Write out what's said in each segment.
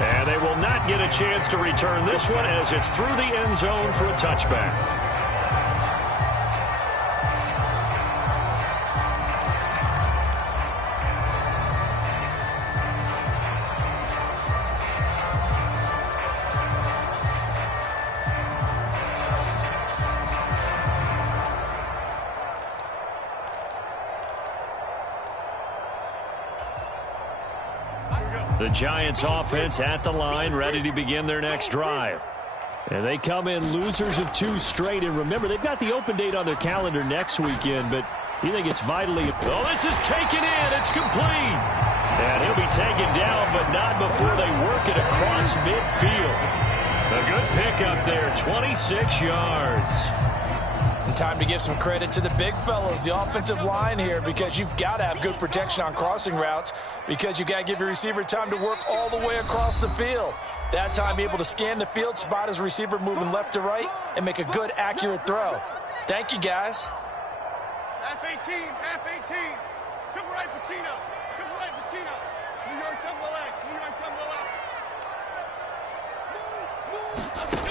And they will not get a chance to return this one as it's through the end zone for a touchback. The Giants offense at the line, ready to begin their next drive. And they come in losers of 2 straight. And remember, they've got the open date on their calendar next weekend, but you think it's vitally... Oh, this is taken in. It's complete. And he'll be taken down, but not before they work it across midfield. A good pickup there, 26 yards. And time to give some credit to the big fellas, the offensive line here, because you've got to have good protection on crossing routes, because you got to give your receiver time to work all the way across the field. That time, be able to scan the field, spot his receiver moving left to right, and make a good, accurate throw. Thank you, guys. Half 18, half 18. Triple right, Pacino. Triple right, Pacino. New York, tongue the legs. New York, tongue the left. Move, move.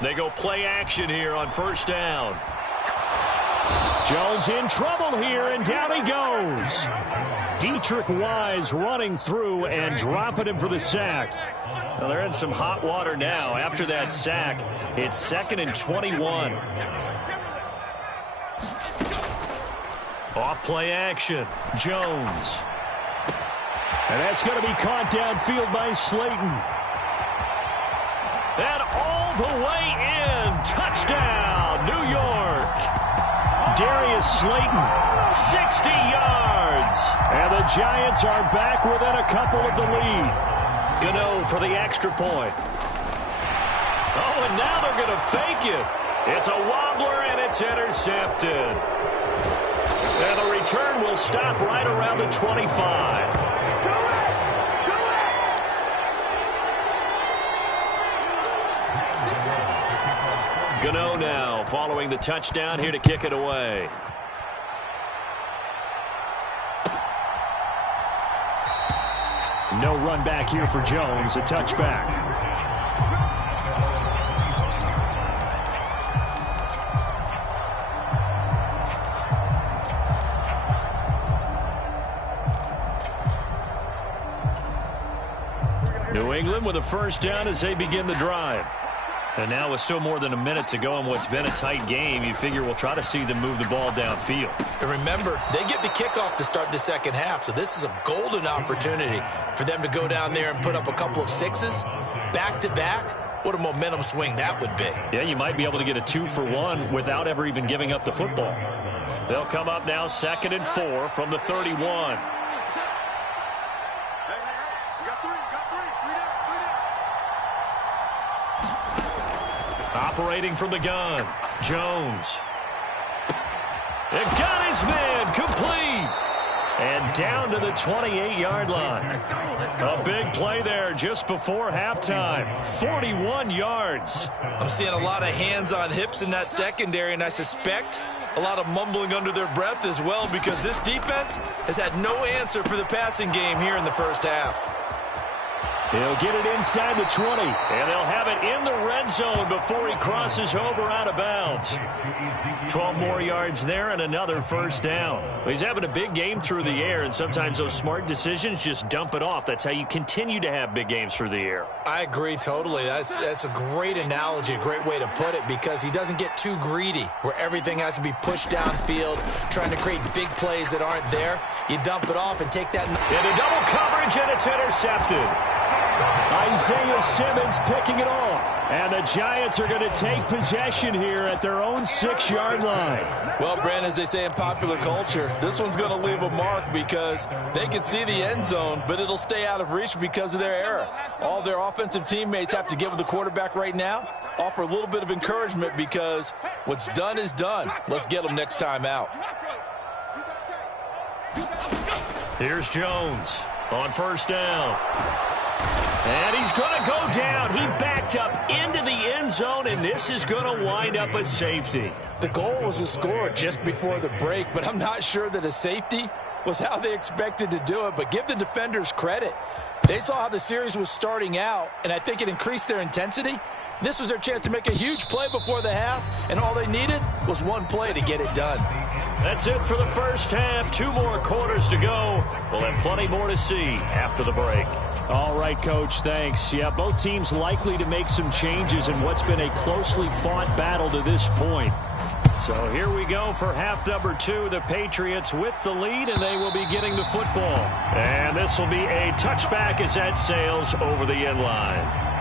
They go play action here on first down. Jones in trouble here, and down he goes. Dietrich Wise running through and dropping him for the sack. Well, they're in some hot water now. After that sack, it's 2nd and 21. Off play action. Jones. And that's going to be caught downfield by Slayton. And all the way in. Touchdown, New York. Darius Slayton, 60 yards. And the Giants are back within a couple of the lead. Gano for the extra point. Oh, and now they're going to fake it. It's a wobbler, and it's intercepted. And the return will stop right around the 25. Gano now following the touchdown here to kick it away. No run back here for Jones, a touchback. New England with a first down as they begin the drive. And now with still more than a minute to go in what's been a tight game, you figure we'll try to see them move the ball downfield. And remember, they get the kickoff to start the second half, so this is a golden opportunity for them to go down there and put up a couple of sixes back-to-back. What a momentum swing that would be. Yeah, you might be able to get a 2-for-1 without ever even giving up the football. They'll come up now 2nd and 4 from the 31. Operating from the gun, Jones. It got his man, complete. And down to the 28-yard line. A big play there just before halftime. 41 yards. I'm seeing a lot of hands on hips in that secondary, and I suspect a lot of mumbling under their breath as well, because this defense has had no answer for the passing game here in the first half. He'll get it inside the 20, and they'll have it in the red zone before he crosses over out of bounds. 12 more yards there and another first down. He's having a big game through the air, and sometimes those smart decisions just dump it off. That's how you continue to have big games through the air. I agree totally. That's a great analogy, a great way to put it, because he doesn't get too greedy where everything has to be pushed downfield, trying to create big plays that aren't there. You dump it off and take that. Into double coverage, and it's intercepted. Isaiah Simmons picking it off. And the Giants are going to take possession here at their own 6-yard line. Well, Brandon, as they say in popular culture, this one's going to leave a mark because they can see the end zone, but it'll stay out of reach because of their error. All their offensive teammates have to get with the quarterback right now, offer a little bit of encouragement, because what's done is done. Let's get them next time out. Here's Jones on first down. And he's going to go down. He backed up into the end zone, and this is going to wind up a safety. The goal was to score just before the break, but I'm not sure that a safety was how they expected to do it. But give the defenders credit. They saw how the series was starting out, and I think it increased their intensity. This was their chance to make a huge play before the half, and all they needed was one play to get it done. That's it for the first half. 2 more quarters to go. We'll have plenty more to see after the break. All right, Coach, thanks. Yeah, both teams likely to make some changes in what's been a closely fought battle to this point. So here we go for half number 2. The Patriots with the lead, and they will be getting the football. And this will be a touchback as that sails over the end line.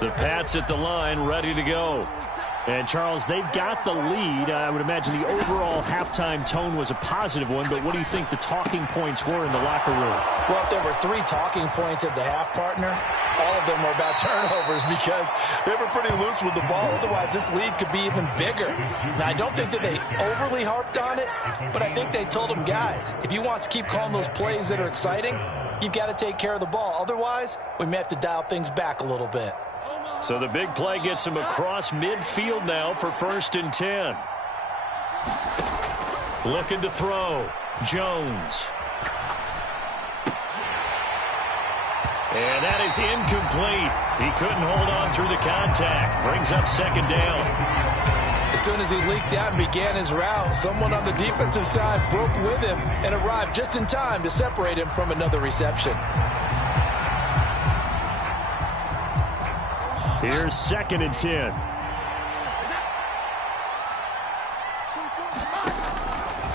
The Pats at the line, ready to go. And, Charles, they've got the lead. I would imagine the overall halftime tone was a positive one, but what do you think the talking points were in the locker room? Well, if there were 3 talking points at the half, partner, all of them were about turnovers because they were pretty loose with the ball. Otherwise, this lead could be even bigger. Now, I don't think that they overly harped on it, but I think they told them, guys, if you want to keep calling those plays that are exciting, you've got to take care of the ball. Otherwise, we may have to dial things back a little bit. So the big play gets him across midfield now for 1st and 10. Looking to throw. Jones. And that is incomplete. He couldn't hold on through the contact. Brings up 2nd down. As soon as he leaked out and began his route, someone on the defensive side broke with him and arrived just in time to separate him from another reception. Here's 2nd and 10.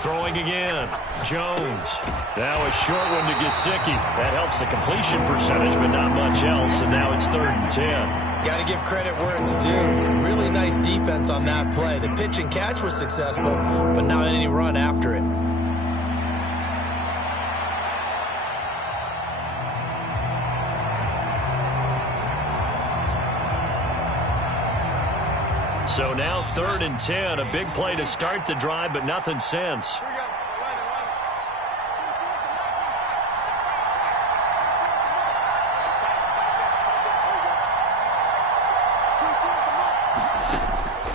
Throwing again. Jones. Now a short one to Gesicki. That helps the completion percentage, but not much else. And now it's 3rd and 10. Got to give credit where it's due. Really nice defense on that play. The pitch and catch was successful, but not any run after it. So now 3rd and 10, a big play to start the drive, but nothing since.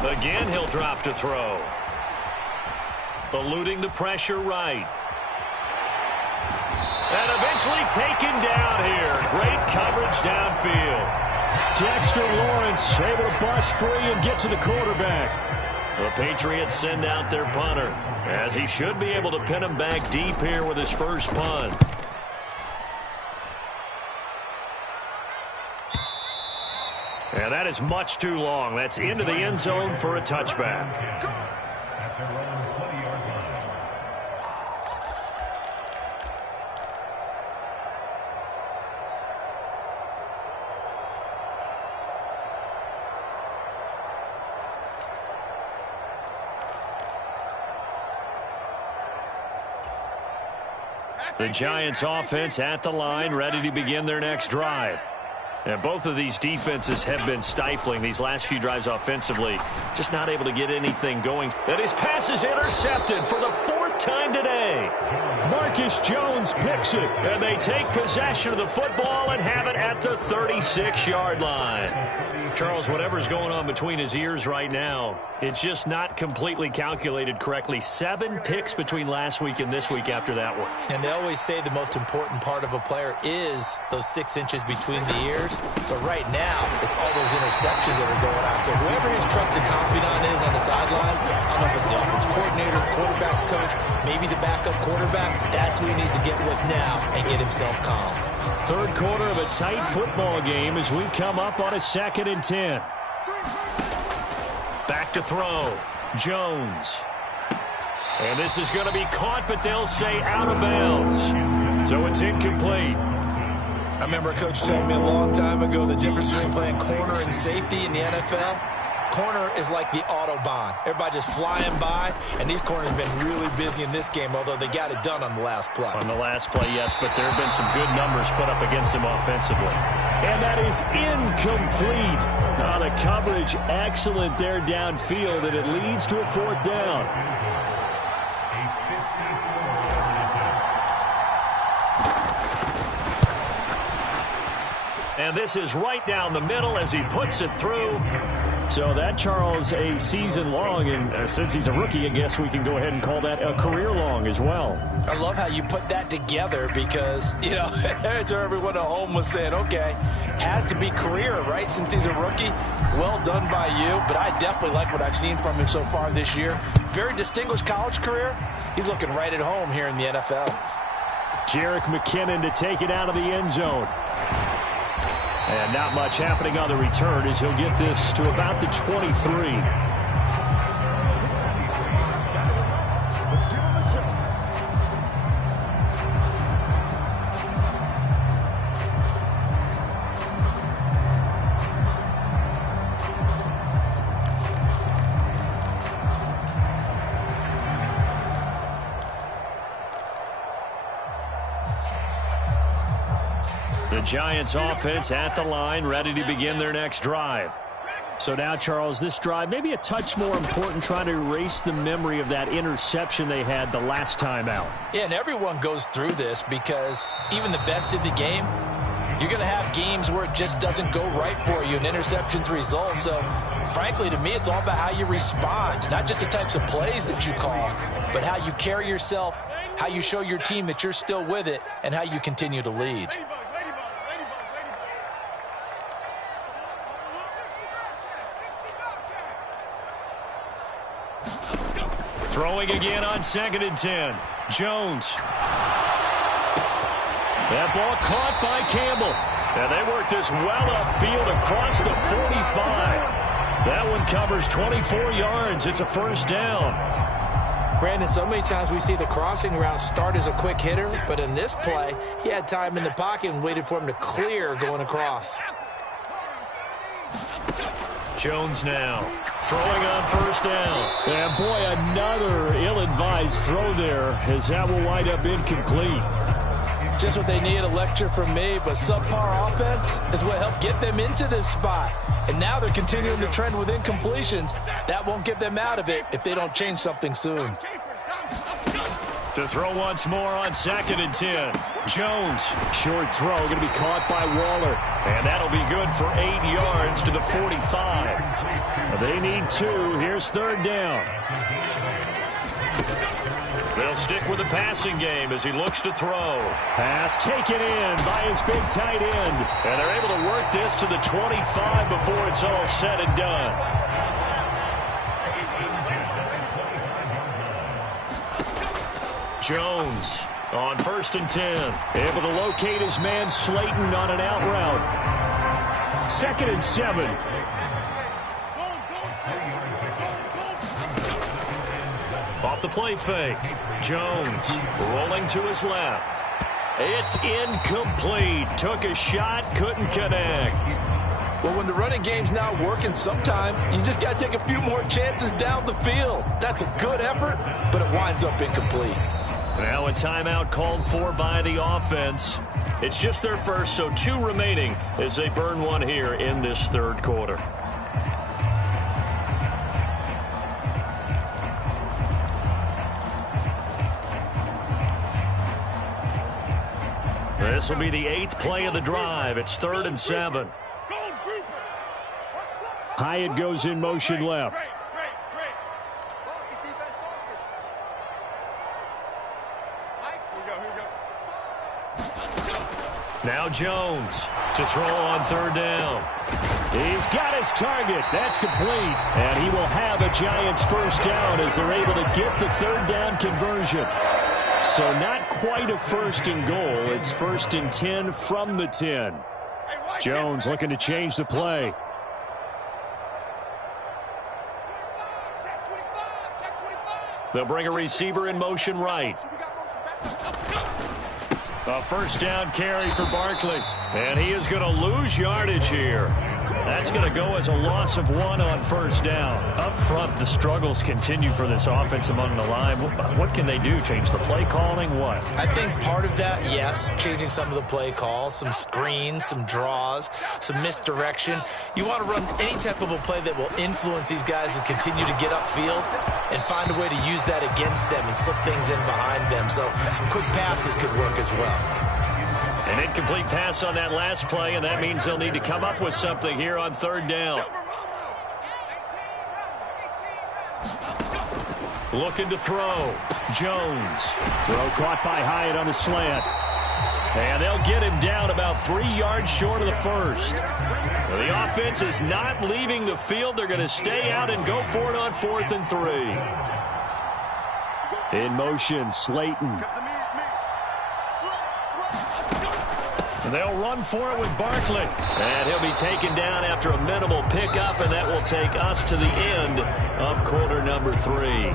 Again, he'll drop to throw. Eluding the pressure right. And eventually taken down here. Great coverage downfield. Dexter Lawrence able to bust free and get to the quarterback. The Patriots send out their punter, as he should be able to pin him back deep here with his first punt. And that is much too long. That's into the end zone for a touchback. The Giants offense at the line, ready to begin their next drive. And both of these defenses have been stifling these last few drives offensively. Just not able to get anything going. And his pass is intercepted for the 4th time today. Marcus Jones picks it. And they take possession of the football and have it at the 36-yard line. Charles, whatever's going on between his ears right now, it's just not completely calculated correctly. 7 picks between last week and this week after that one. And they always say the most important part of a player is those 6 inches between the ears. But right now, it's all those interceptions that are going on. So whoever his trusted confidant is on the sidelines, I don't know if it's the offense coordinator, the quarterback's coach, maybe the backup quarterback, that's who he needs to get with now and get himself calm. 3rd quarter of a tight football game as we come up on a 2nd and 10. Back to throw. Jones. And this is going to be caught, but they'll say out of bounds. So it's incomplete. I remember a coach telling me a long time ago the difference between playing corner and safety in the NFL. corner is like the Autobahn. Everybody just flying by, and these corners have been really busy in this game, although they got it done on the last play. On the last play, yes, but there have been some good numbers put up against him offensively. And that is incomplete. The coverage excellent there downfield, and it leads to a 4th down. And this is right down the middle as he puts it through. So that, Charles, a season long, and since he's a rookie, I guess we can go ahead and call that a career long as well. I love how you put that together because, you know, that's where everyone at home was saying, okay, has to be career, right, since he's a rookie. Well done by you, but I definitely like what I've seen from him so far this year. Very distinguished college career. He's looking right at home here in the NFL. Jerick McKinnon to take it out of the end zone. And not much happening on the return as he'll get this to about the 23. The Giants offense at the line, ready to begin their next drive. So now, Charles, this drive maybe a touch more important, trying to erase the memory of that interception they had the last time out. Yeah, and everyone goes through this because even the best in the game, you're going to have games where it just doesn't go right for you and interceptions result. So, frankly, to me, it's all about how you respond, not just the types of plays that you call, but how you carry yourself, how you show your team that you're still with it, and how you continue to lead. Throwing again on 2nd and 10. Jones. That ball caught by Campbell. And they work this well upfield across the 45. That one covers 24 yards. It's a 1st down. Brandon, so many times we see the crossing route start as a quick hitter, but in this play, he had time in the pocket and waited for him to clear going across. Jones now throwing on 1st down. And boy, another ill-advised throw there as that will wind up incomplete. Just what they need, a lecture from me, but subpar offense is what helped get them into this spot. And now they're continuing the trend with incompletions. That won't get them out of it if they don't change something soon. To throw once more on 2nd and 10. Jones, short throw, going to be caught by Waller. And that'll be good for 8 yards to the 45. They need 2. Here's 3rd down. They'll stick with the passing game as he looks to throw. Pass taken in by his big tight end. And they're able to work this to the 25 before it's all said and done. Jones on 1st and 10. Able to locate his man Slayton on an out route. 2nd and 7. Off the play fake. Jones rolling to his left. It's incomplete. Took a shot, couldn't connect. Well, when the running game's not working, sometimes you just got to take a few more chances down the field. That's a good effort, but it winds up incomplete. Now a timeout called for by the offense. It's just their first, so 2 remaining as they burn one here in this 3rd quarter. This will be the 8th play of the drive. It's 3rd and 7. Hyatt goes in motion left. Now Jones to throw on 3rd down. He's got his target. That's complete. And he will have a Giants 1st down as they're able to get the 3rd down conversion. So not quite a 1st and goal. It's 1st and 10 from the 10. Jones looking to change the play. They'll bring a receiver in motion right. A 1st down carry for Barkley. And he is going to lose yardage here. That's going to go as a loss of 1 on first down. Up front, the struggles continue for this offense among the line. What can they do? Change the play calling? What? I think part of that, yes, changing some of the play calls, some screens, some draws, some misdirection. You want to run any type of a play that will influence these guys and continue to get upfield and find a way to use that against them and slip things in behind them. So some quick passes could work as well. An incomplete pass on that last play, and that means they'll need to come up with something here on third down. Looking to throw. Jones. Throw caught by Hyatt on the slant. And they'll get him down about 3 yards short of the first. The offense is not leaving the field. They're going to stay out and go for it on 4th and 3. In motion, Slayton. They'll run for it with Barkley. And he'll be taken down after a minimal pickup, and that will take us to the end of quarter number 3.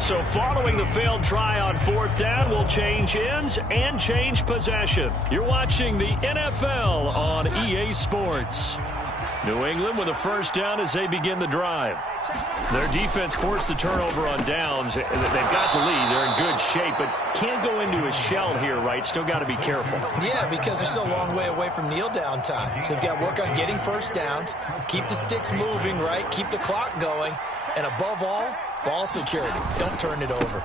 So following the failed try on 4th down, we'll change ends and change possession. You're watching the NFL on EA Sports. New England with a first down as they begin the drive. Their defense forced the turnover on downs. They've got the lead. They're in good shape, but can't go into a shell here, right? Still got to be careful. Yeah, because they're still a long way away from kneel down time. So they've got to work on getting first downs, keep the sticks moving, right? Keep the clock going, and above all, ball security. Don't turn it over.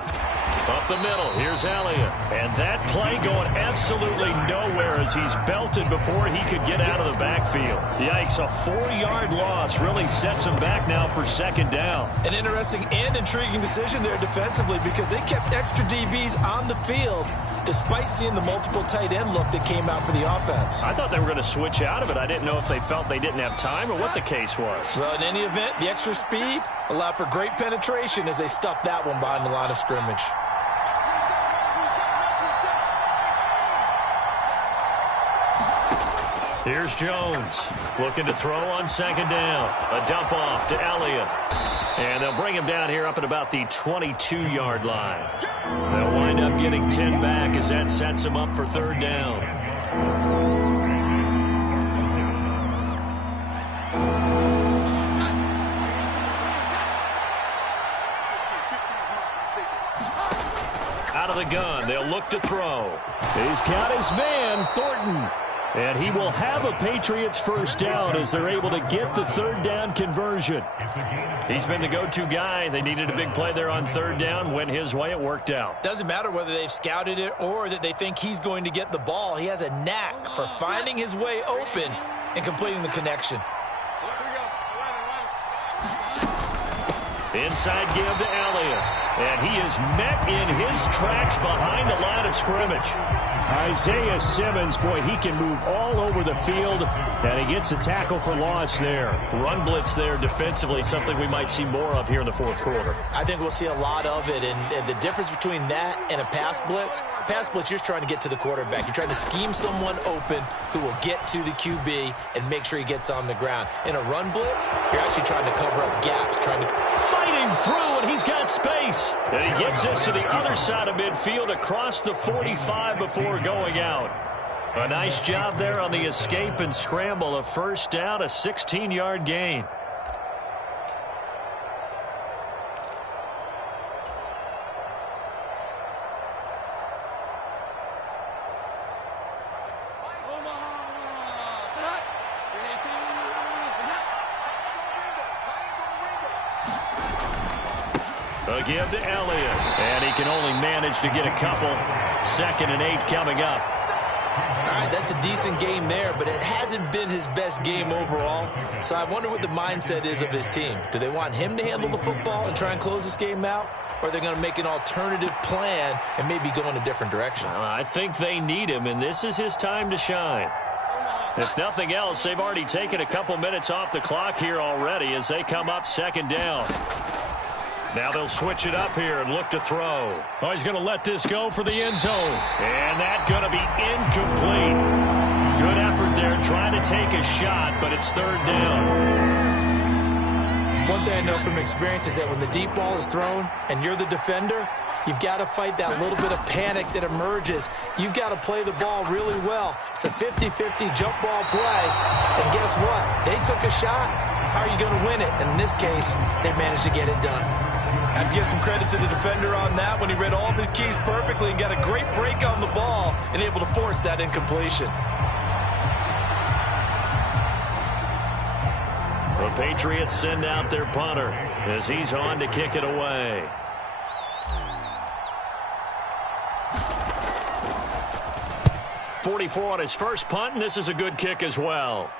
Up the middle, here's Elliott. And that play going absolutely nowhere as he's belted before he could get out of the backfield. Yikes, a 4-yard loss really sets him back now for second down. An interesting and intriguing decision there defensively because they kept extra DBs on the field despite seeing the multiple tight end look that came out for the offense. I thought they were going to switch out of it. I didn't know if they felt they didn't have time or what the case was. Well, in any event, the extra speed allowed for great penetration as they stuffed that one behind the line of scrimmage. Here's Jones looking to throw on second down. A dump off to Elliott. And they'll bring him down here up at about the 22-yard line. They'll wind up getting 10 back as that sets him up for third down. Out of the gun, they'll look to throw. He's got his man, Thornton. And he will have a Patriots first down as they're able to get the third down conversion. He's been the go-to guy. They needed a big play there on third down. Went his way. It worked out. Doesn't matter whether they've scouted it or that they think he's going to get the ball. He has a knack for finding his way open and completing the connection. Inside give to Elliott. And he is met in his tracks behind the line of scrimmage. Isaiah Simmons, boy, he can move all over the field, and he gets a tackle for loss there. Run blitz there defensively, something we might see more of here in the fourth quarter. I think we'll see a lot of it, and the difference between that and a pass blitz, you're just trying to get to the quarterback. You're trying to scheme someone open who will get to the QB and make sure he gets on the ground. In a run blitz, you're actually trying to cover up gaps, fighting through, and he's got space. And he gets us to the other side of midfield across the 45 before going out. A nice job there on the escape and scramble. A first down, a 16-yard gain. A give to Elliott, and he can only manage to get a couple. 2nd and 8 coming up. All right, that's a decent game there, but it hasn't been his best game overall. So I wonder what the mindset is of his team. Do they want him to handle the football and try and close this game out? Or are they going to make an alternative plan and maybe go in a different direction? I think they need him, and this is his time to shine. If nothing else, they've already taken a couple minutes off the clock here already as they come up second down. Now they'll switch it up here and look to throw. Oh, he's going to let this go for the end zone. And that's going to be incomplete. Good effort there trying to take a shot, but it's third down. One thing I know from experience is that when the deep ball is thrown and you're the defender, You've got to fight that little bit of panic that emerges. You've got to play the ball really well. It's a 50-50 jump ball play. And guess what? They took a shot. How are you going to win it? And in this case, they managed to get it done. I'd give some credit to the defender on that when he read all of his keys perfectly and got a great break on the ball and able to force that incompletion. The Patriots send out their punter as he's on to kick it away. .44 on his first punt, and this is a good kick as well.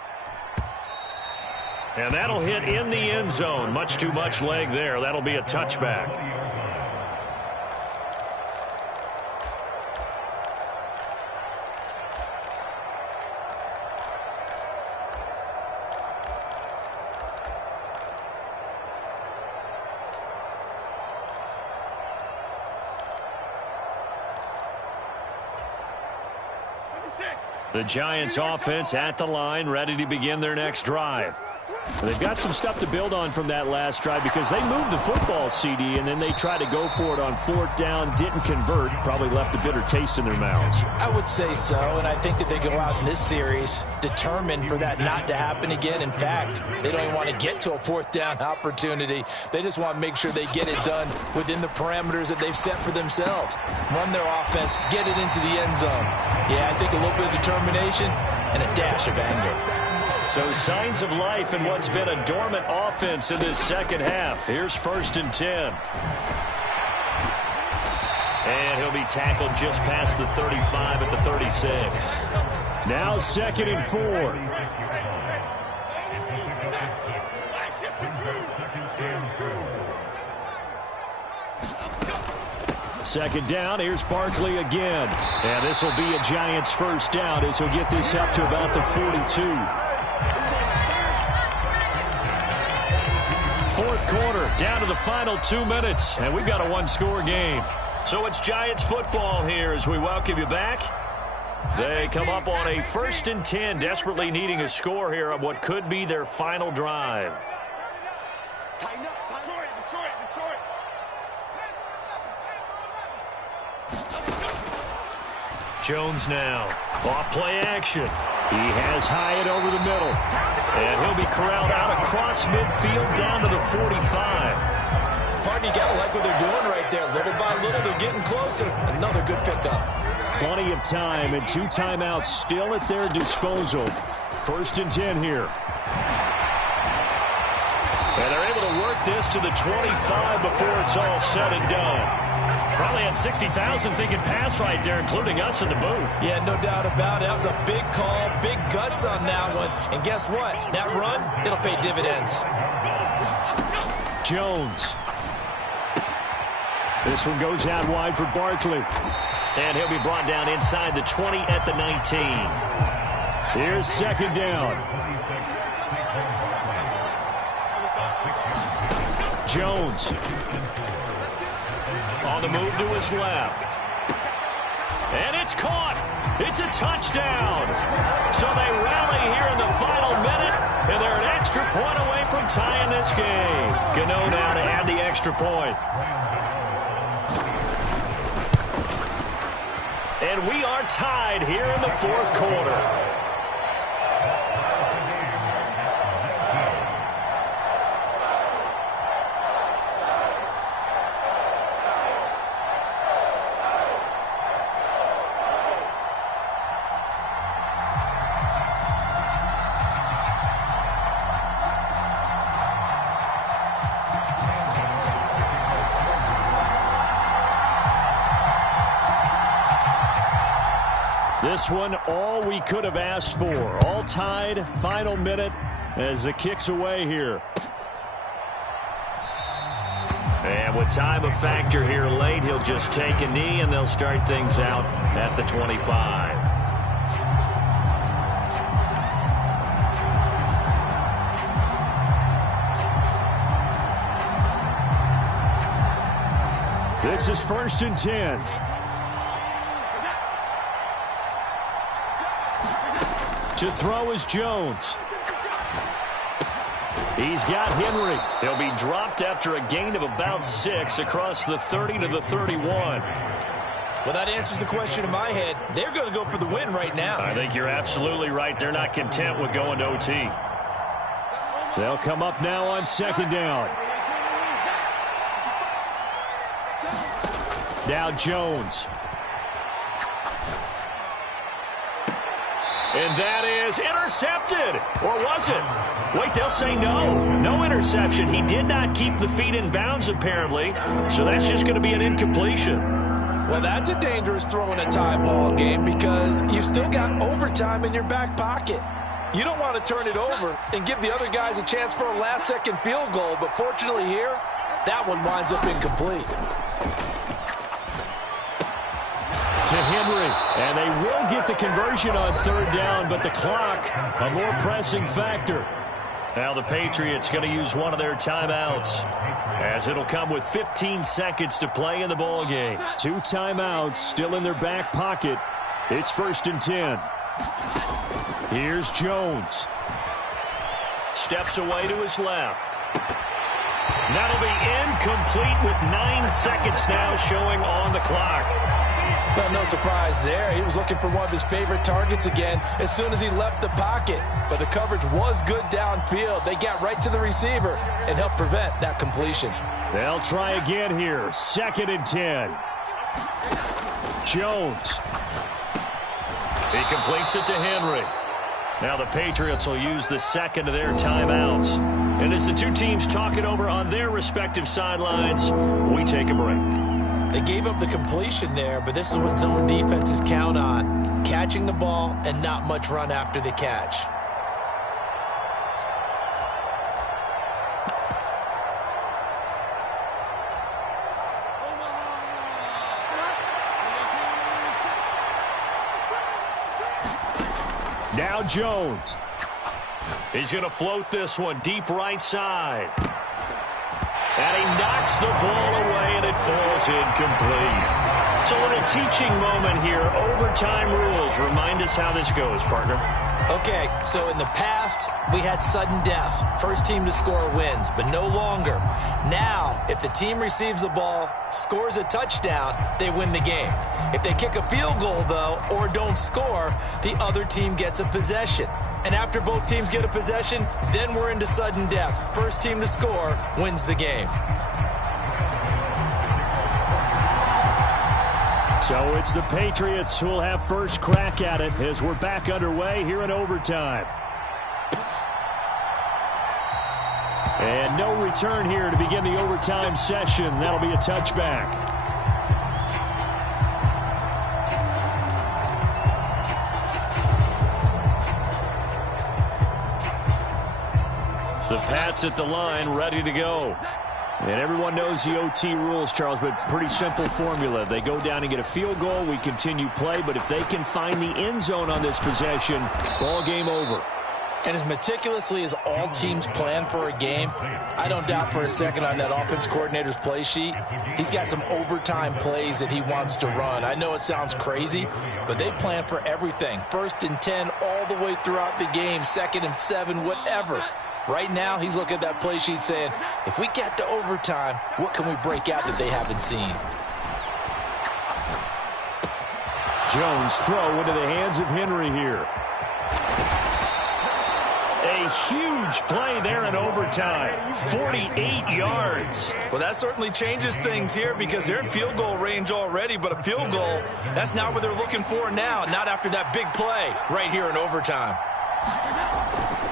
And that'll hit in the end zone. Much too much leg there. That'll be a touchback. The Giants offense at the line, ready to begin their next drive. They've got some stuff to build on from that last drive because they moved the football, CD, and then they tried to go for it on fourth down, didn't convert, probably left a bitter taste in their mouths. I would say so, and I think that they go out in this series determined for that not to happen again. In fact, they don't even want to get to a fourth down opportunity. They just want to make sure they get it done within the parameters that they've set for themselves. Run their offense, get it into the end zone. Yeah, I think a little bit of determination and a dash of anger. So signs of life in what's been a dormant offense in this second half. Here's 1st and 10. And he'll be tackled just past the 35 at the 36. Now 2nd and 4. Second down, here's Barkley again. And this will be a Giants first down as he'll get this up to about the 42. Fourth quarter, down to the final 2 minutes, and we've got a one-score game. So it's Giants football here as we welcome you back. They come up on a 1st and 10, desperately needing a score here on what could be their final drive. Jones now, off play action. He has Hyatt over the middle. And he'll be corralled out across midfield down to the 45. Pardon, you got to like what they're doing right there. Little by little, they're getting closer. Another good pickup. Plenty of time and 2 timeouts still at their disposal. 1st and 10 here. And they're able to work this to the 25 before it's all said and done. Probably had 60,000 thinking pass right there, including us in the booth. Yeah, no doubt about it. That was a big call, big guts on that one. And guess what? That run, it'll pay dividends. Jones. This one goes out wide for Barkley. And he'll be brought down inside the 20 at the 19. Here's 2nd down. Jones. On the move to his left. And it's caught. It's a touchdown. So they rally here in the final minute, and they're an extra point away from tying this game. Gano now to add the extra point. And we are tied here in the 4th quarter. This one, all we could have asked for. All tied, final minute as the kick's away here. And with time a factor here late, he'll just take a knee and they'll start things out at the 25. This is 1st and 10. To throw is Jones. He's got Henry. He'll be dropped after a gain of about 6 across the 30 to the 31. Well, that answers the question in my head. They're going to go for the win right now. I think you're absolutely right. They're not content with going to OT. They'll come up now on 2nd down. Now Jones. And that is intercepted. Or was it? Wait, they'll say no. No interception. He did not keep the feet in bounds, apparently. So that's just going to be an incompletion. Well, that's a dangerous throw in a tie ball game because you still got overtime in your back pocket. You don't want to turn it over and give the other guys a chance for a last-second field goal. But fortunately here, that one winds up incomplete. To Henry, and they will get the conversion on 3rd down, but the clock, a more pressing factor. Now the Patriots going to use one of their timeouts, as it'll come with 15 seconds to play in the ball game. 2 timeouts still in their back pocket. It's 1st and 10. Here's Jones. Steps away to his left. That'll be incomplete with 9 seconds now showing on the clock. Well, no surprise there. He was looking for one of his favorite targets again as soon as he left the pocket. But the coverage was good downfield. They got right to the receiver and helped prevent that completion. They'll try again here. 2nd and 10. Jones. He completes it to Henry. Now the Patriots will use the 2nd of their timeouts. And as the two teams talk it over on their respective sidelines, we take a break. They gave up the completion there, but this is what zone defenses count on. Catching the ball and not much run after the catch. Now Jones. He's going to float this one deep right side. And he knocks the ball away, and it falls incomplete. It's a little teaching moment here. Overtime rules. Remind us how this goes, partner. Okay, so in the past, we had sudden death. First team to score wins, but no longer. Now, if the team receives the ball, scores a touchdown, they win the game. If they kick a field goal, though, or don't score, the other team gets a possession. And after both teams get a possession, then we're into sudden death. First team to score wins the game. So it's the Patriots who will have first crack at it as we're back underway here in overtime. And no return here to begin the overtime session. That'll be a touchback. The Pats at the line, ready to go. And everyone knows the OT rules, Charles, but pretty simple formula. They go down and get a field goal, we continue play, but if they can find the end zone on this possession, ball game over. And as meticulously as all teams plan for a game, I don't doubt for a second on that offense coordinator's play sheet, he's got some overtime plays that he wants to run. I know it sounds crazy, but they plan for everything. 1st and 10 all the way throughout the game, 2nd and 7, whatever. Right now, he's looking at that play sheet saying, if we get to overtime, what can we break out that they haven't seen? Jones throw into the hands of Henry here. A huge play there in overtime. 48 yards. Well, that certainly changes things here because they're in field goal range already, but a field goal, that's not what they're looking for now, not after that big play right here in overtime.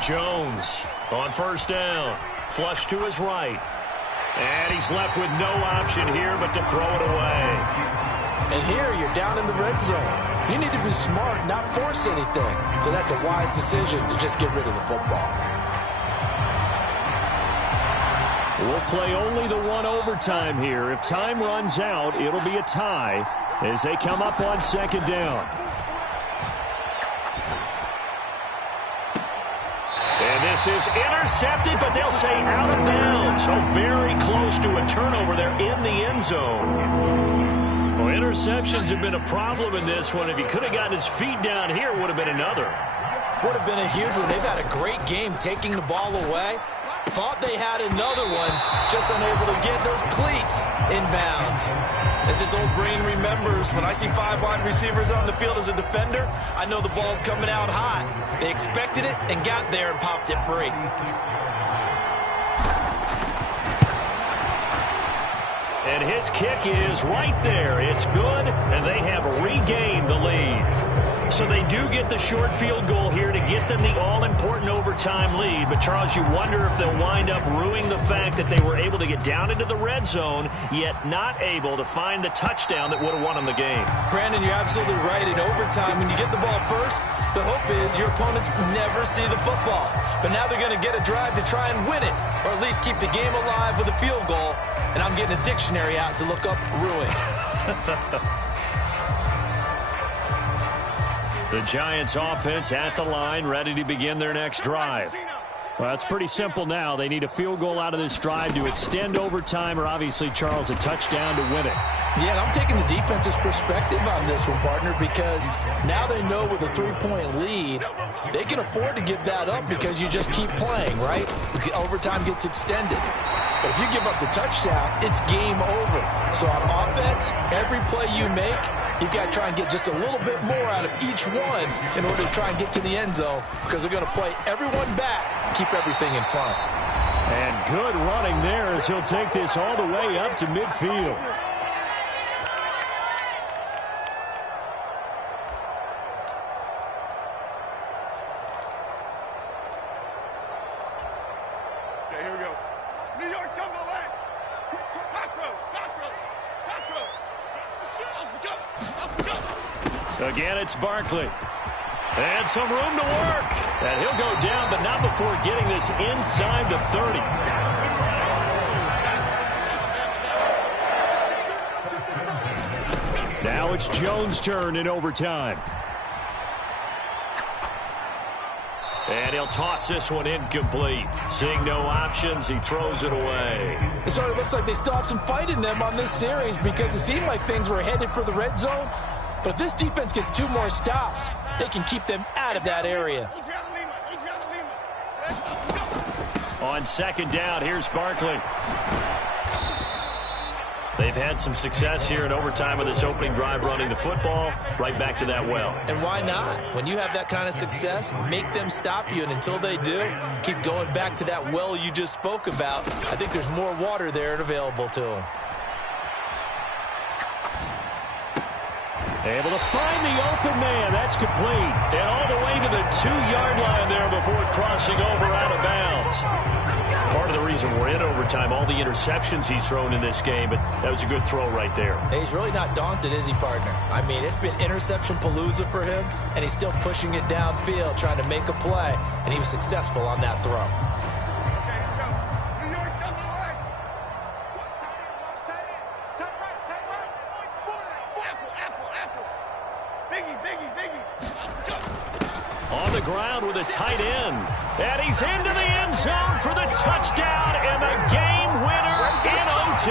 Jones on 1st down. Flush to his right. And he's left with no option here but to throw it away. And here you're down in the red zone. You need to be smart, not force anything. So that's a wise decision to just get rid of the football. We'll play only the one overtime here. If time runs out, it'll be a tie as they come up on 2nd down. And this is intercepted, but they'll say out of bounds. So very close to a turnover there in the end zone. Well, interceptions have been a problem in this one. If he could have gotten his feet down here, it would have been another. Would have been a huge one. They've had a great game taking the ball away. Thought they had another one, just unable to get those cleats in bounds. As this old brain remembers, when I see 5 wide receivers on the field as a defender, I know the ball's coming out high. They expected it and got there and popped it free. And his kick is right there. It's good, and they have regained the lead. So they do get the short field goal here to get them the all-important overtime lead. But, Charles, you wonder if they'll wind up ruining the fact that they were able to get down into the red zone, yet not able to find the touchdown that would have won them the game. Brandon, you're absolutely right. In overtime, when you get the ball first, the hope is your opponents never see the football. But now they're going to get a drive to try and win it, or at least keep the game alive with a field goal. And I'm getting a dictionary out to look up ruin. The Giants offense at the line, ready to begin their next drive. Well, it's pretty simple now. They need a field goal out of this drive to extend overtime, or obviously, Charles, a touchdown to win it. Yeah, and I'm taking the defense's perspective on this one, partner, because now they know with a 3-point lead, they can afford to give that up because you just keep playing, right? Overtime gets extended. But if you give up the touchdown, it's game over. So on offense, every play you make, you've got to try and get just a little bit more out of each one in order to try and get to the end zone, because they're going to play everyone back, keep everything in front. And good running there as he'll take this all the way up to midfield. Okay, here we go. New York, jump the leg. Cockroach. Again, it's Barkley. And some room to work. And he'll go down, but not before getting this inside the 30. Now it's Jones' turn in overtime. And he'll toss this one incomplete. Seeing no options, he throws it away. It sort of looks like they still have some fight in them on this series, because it seemed like things were headed for the red zone. But if this defense gets 2 more stops, they can keep them out of that area. On second down, here's Barkley. They've had some success here in overtime with this opening drive running the football right back to that well. And why not? When you have that kind of success, make them stop you. And until they do, keep going back to that well you just spoke about. I think there's more water there and available to them. Able to find the open man. That's complete. And all the way to the 2-yard line there before crossing over out of bounds. Part of the reason we're in overtime, all the interceptions he's thrown in this game, but that was a good throw right there. Hey, he's really not daunted, is he, partner? I mean, it's been interception palooza for him, and he's still pushing it downfield, trying to make a play, and he was successful on that throw. On the ground with a tight end. And he's into the end zone for the touchdown and the game winner in OT.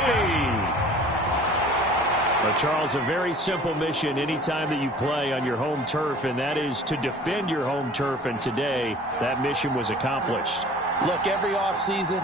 Well, Charles, a very simple mission anytime that you play on your home turf, and that is to defend your home turf. And today, that mission was accomplished. Look, every offseason,